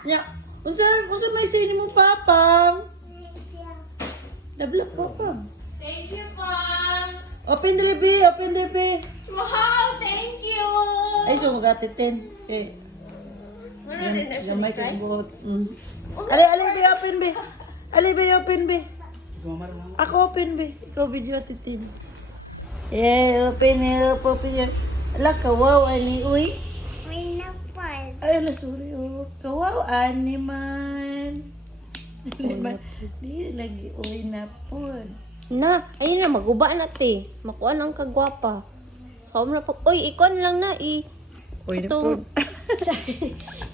Nya, unsa may say mo papang? Dabla papang. Thank you, Pam. Open the be, open the be. Wow, thank you. Ay, so magatitin. Okay. Ano rin na siya? Gamay kang buhot. Ali, be, open be. Ali, be, open be. Ako open be. Ikaw video atitin. Open. Ala, kawaw, ani, uy. May napal. Ay, ala, sorry, oh. Kawaw, ani man. Di lagi, uy na po. Na, ayun na, maguba na te. Makuha ang kagwapa. Kaum na po. Uy, ikon lang na i. Uy na po.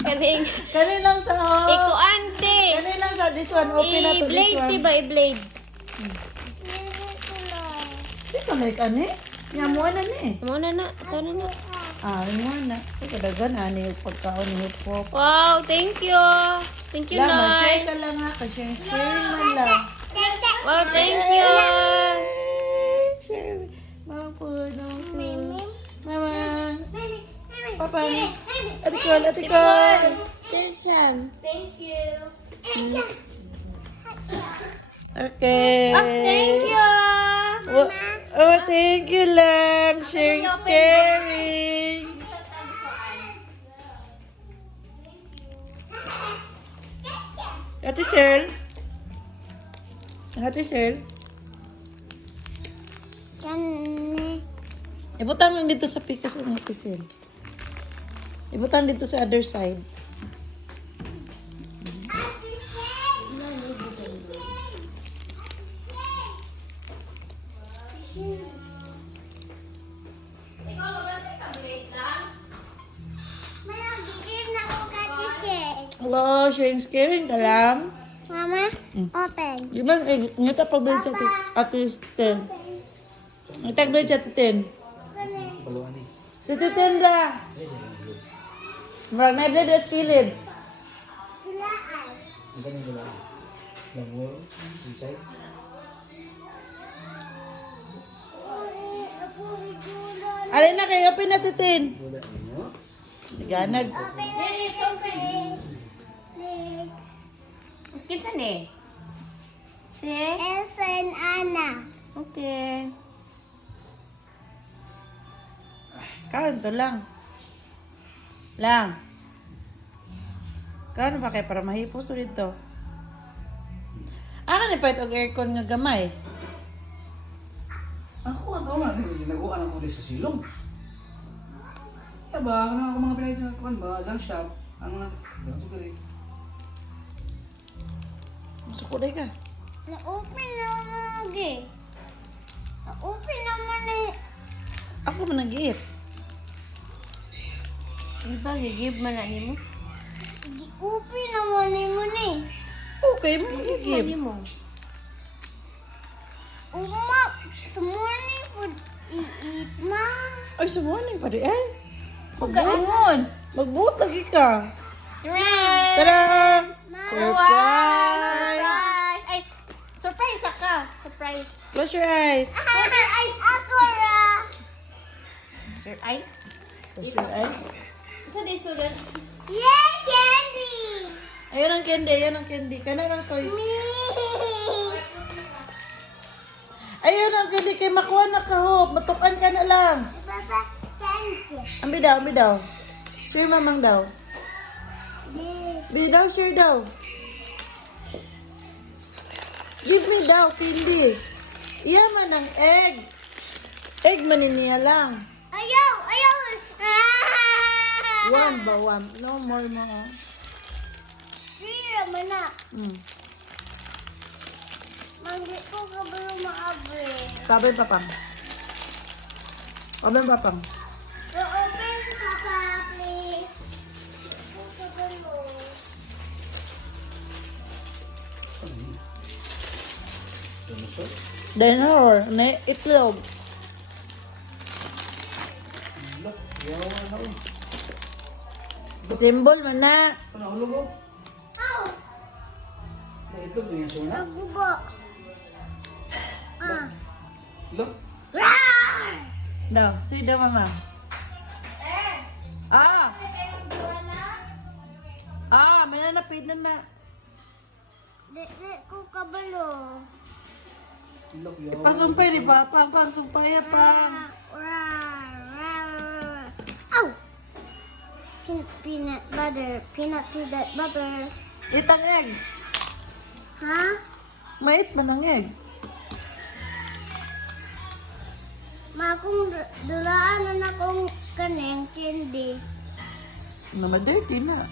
Karing. Kani lang sa, Ikuan te. kani lang sa this one. Open na to this I-blade one. diba, i-blade. Di ka like, ani? Yamuan na ni. Muna na, ito na na. Yamuan na. Ay, kadagan, ani, yung pagkaon ni hip-hop. Wow, thank you. Thank you, Lang, Nay. share ka lang ha. Sharing man lang. Wow, thank you. Share. Mama po, no. Mama. Papa. Atikol. Session. Thank you. Okay. Thank you. Oh, thank you lang. Sharing, sharing. Ate Shell. Ate Shell. Ibutang lang dito sa pikas ng Ate Shell. Ibutang dito sa other side. Ikaw, maganda ka, blade lang. Hello, sharing, sharing ka lang. Mama, open. Di ba, ngita pag-blade sa Ate Shell. Ngita pag-blade sa Ate Shell. Sa Ate Shell da. Marag na i-blade sa kilid. Alin na kayo, pinatitin. Ganag. It's okay. Kinsa ni? Si? Elsa and Anna. Okay. Kaon to lang. Lang. Kaon pa kay para mahipos ulit to. Ah, ni pait og aircon nga gamay. Ako nga daw man, ginaguan ako din sa silong. Kaya ba, ano ako mga pinahit sa kuwan ba, lang shop, ang mga, ganito ka rin. Masuko day ka. Na-open naman lagi. Na-open naman eh. Ako man nag-eat. Di ba, gigib man na ni mo? Di-open naman ni mo ni. Okay, mo Gigib mag-give. mo. Uma, sa morning food i-eat ma. Ay, sa morning pa di ay. Pagkaingon. Magbuot lagi ka. Right. Tara! Wow! Surprise! Surprise! Ay, surprise ka. Surprise. Close your eyes. Ice ako ra. Surprise? Close your eyes. Sa di sudan. Yay, candy. Ayun ang candy, ayun ang candy. Kana lang toys. Me. Ayun ang candy kay makuha na ka ho. Matukan ka na lang. Papa, candy. Ambi daw. Share mamang daw. Bi daw, share daw. Give me daw, candy. Iyaman ng egg. Egg maniniya lang. Ayaw, ayaw. One ba one? No more mga. Three naman na. Manggi ko ka ba yung maabre? Sabi papang. Sabi papang. So, open papa, please. Ko ka ba mo? Dinosaur. Na itlog. Look, yawa na ako. Symbol man na. Ano, hulog ko? Ow! Naitlog na yung suna. Nagubo. Look, Daw, say daw mama. Ah! Ah, mananap pwede na. Di ko kabalo. Look, yo. Pasumpay, di ba? Pang sumpay, pang. Ow! Peanut butter. Itang egg. Ha? Mait man ang egg. Kung dulaan na akong kaneng candy. Dirty na.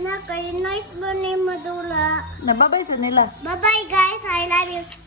Na kay nice ba ni madula? Nababay sa nila. Bye bye guys, I love you.